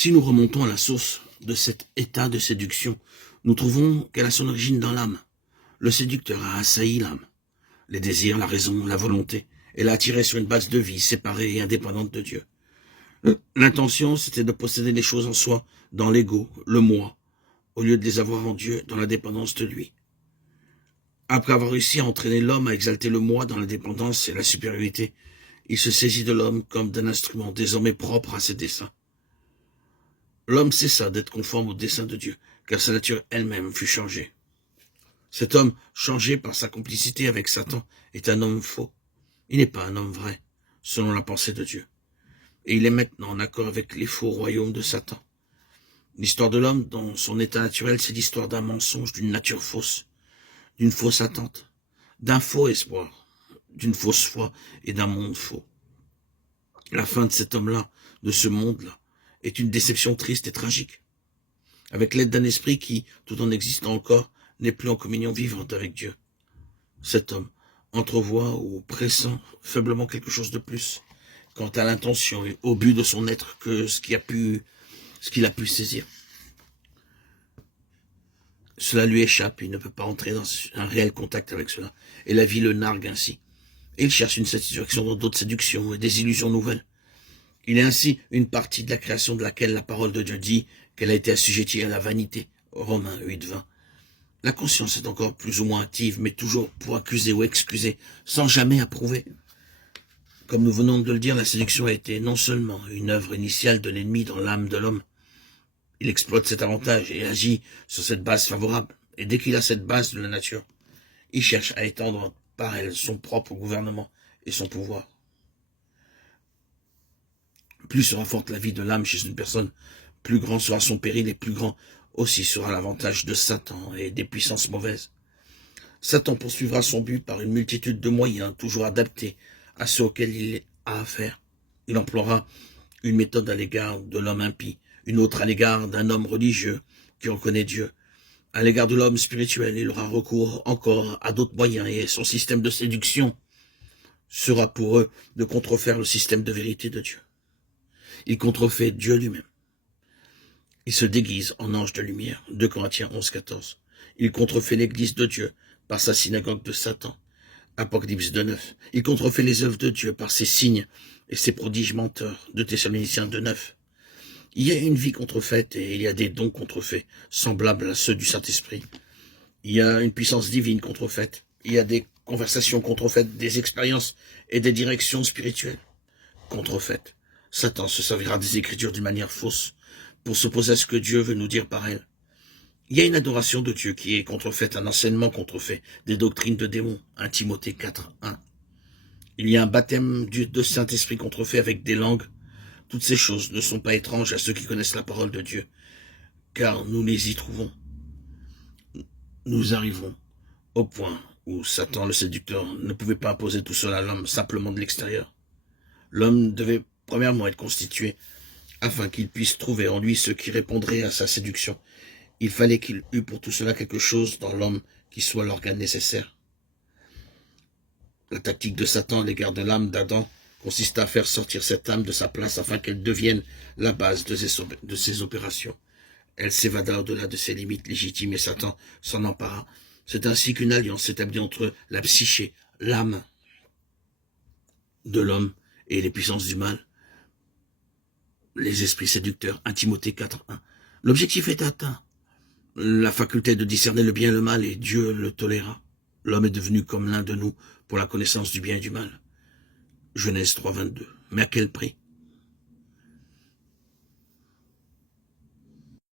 Si nous remontons à la source de cet état de séduction, nous trouvons qu'elle a son origine dans l'âme. Le séducteur a assailli l'âme, les désirs, la raison, la volonté, et l'a attiré sur une base de vie séparée et indépendante de Dieu. L'intention, c'était de posséder les choses en soi, dans l'ego, le moi, au lieu de les avoir en Dieu, dans la dépendance de lui. Après avoir réussi à entraîner l'homme à exalter le moi dans la dépendance et la supériorité, il se saisit de l'homme comme d'un instrument désormais propre à ses desseins. L'homme cessa d'être conforme au dessein de Dieu, car sa nature elle-même fut changée. Cet homme, changé par sa complicité avec Satan, est un homme faux. Il n'est pas un homme vrai, selon la pensée de Dieu. Et il est maintenant en accord avec les faux royaumes de Satan. L'histoire de l'homme, dans son état naturel, c'est l'histoire d'un mensonge, d'une nature fausse, d'une fausse attente, d'un faux espoir, d'une fausse foi et d'un monde faux. La fin de cet homme-là, de ce monde-là, est une déception triste et tragique. Avec l'aide d'un esprit qui, tout en existant encore, n'est plus en communion vivante avec Dieu. Cet homme entrevoit ou pressent faiblement quelque chose de plus quant à l'intention et au but de son être que ce qu'il a pu saisir. Cela lui échappe, il ne peut pas entrer dans un réel contact avec cela, et la vie le nargue ainsi. Et il cherche une satisfaction dans d'autres séductions et des illusions nouvelles. Il est ainsi une partie de la création de laquelle la parole de Dieu dit qu'elle a été assujettie à la vanité. Romains 8:20. La conscience est encore plus ou moins active, mais toujours pour accuser ou excuser, sans jamais approuver. Comme nous venons de le dire, la séduction a été non seulement une œuvre initiale de l'ennemi dans l'âme de l'homme. Il exploite cet avantage et agit sur cette base favorable. Et dès qu'il a cette base de la nature, il cherche à étendre par elle son propre gouvernement et son pouvoir. Plus sera forte la vie de l'âme chez une personne, plus grand sera son péril et plus grand aussi sera l'avantage de Satan et des puissances mauvaises. Satan poursuivra son but par une multitude de moyens toujours adaptés à ceux auxquels il a affaire. Il emploiera une méthode à l'égard de l'homme impie, une autre à l'égard d'un homme religieux qui reconnaît Dieu. À l'égard de l'homme spirituel, il aura recours encore à d'autres moyens et son système de séduction sera pour eux de contrefaire le système de vérité de Dieu. Il contrefait Dieu lui-même. Il se déguise en ange de lumière. 2 Corinthiens 11:14. Il contrefait l'église de Dieu par sa synagogue de Satan. Apocalypse 2:9. Il contrefait les œuvres de Dieu par ses signes et ses prodiges menteurs. 2 Thessaloniciens 2:9. Il y a une vie contrefaite et il y a des dons contrefaits, semblables à ceux du Saint-Esprit. Il y a une puissance divine contrefaite. Il y a des conversations contrefaites, des expériences et des directions spirituelles contrefaites. Satan se servira des Écritures d'une manière fausse pour s'opposer à ce que Dieu veut nous dire par elles. Il y a une adoration de Dieu qui est contrefaite, un enseignement contrefait, des doctrines de démons. 1 Timothée 4:1. Il y a un baptême de Saint-Esprit contrefait avec des langues. Toutes ces choses ne sont pas étranges à ceux qui connaissent la parole de Dieu, car nous les y trouvons. Nous arrivons au point où Satan, le séducteur, ne pouvait pas imposer tout cela à l'homme simplement de l'extérieur. L'homme devait premièrement être constitué afin qu'il puisse trouver en lui ce qui répondrait à sa séduction. Il fallait qu'il eût pour tout cela quelque chose dans l'homme qui soit l'organe nécessaire. La tactique de Satan à l'égard de l'âme d'Adam consista à faire sortir cette âme de sa place afin qu'elle devienne la base de ses opérations. Elle s'évada au-delà de ses limites légitimes et Satan s'en empara. C'est ainsi qu'une alliance s'établit entre la psyché, l'âme de l'homme et les puissances du mal, les esprits séducteurs. 1 Timothée 4:1. L'objectif est atteint. La faculté de discerner le bien et le mal, et Dieu le toléra. L'homme est devenu comme l'un de nous pour la connaissance du bien et du mal. Genèse 3:22. Mais à quel prix?